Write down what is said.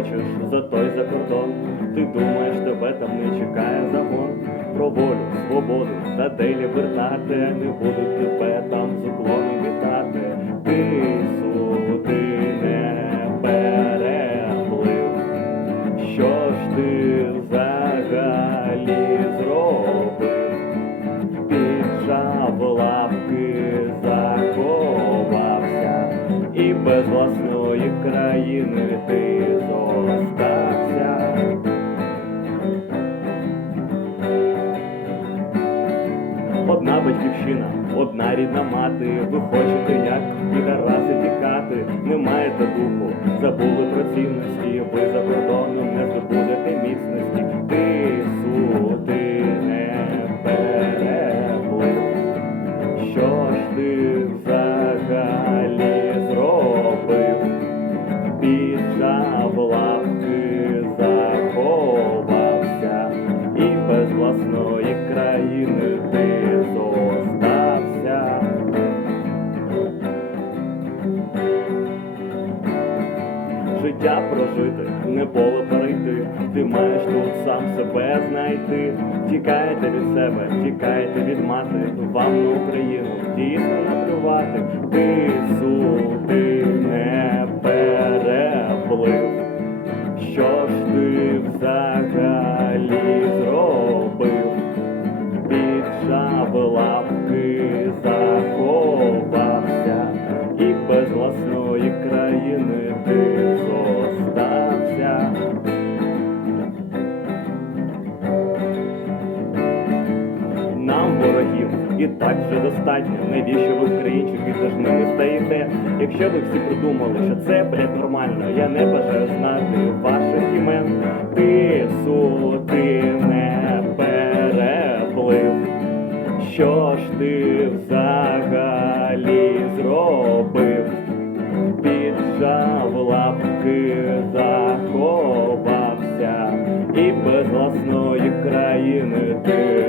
хочеш за той за кордон. Ти думаєш, тебе там не чекає загон. Про волю, свободу та де лібертати не будуть тебе там без власної країни ти зостався. Одна батьківщина, одна рідна мати. Ви хочете як підараси тікати, Життя прожити, не поле перейти, ти маєш тут сам себе знайти. Тікайте від себе, тікайте від мати, вам на Україну дійсно накривати, Ти суди не переплив. Що ж ти взагалі і так вже достатньо. Навіщо ви країнчики ними стаєте? Якщо ви всі придумали, що це блядь, нормально, я не бажаю знати ваших імен. Ти суди не переплив. Що ж ти взагалі зробив? Піджав лапки, заховався, і без власної країни ти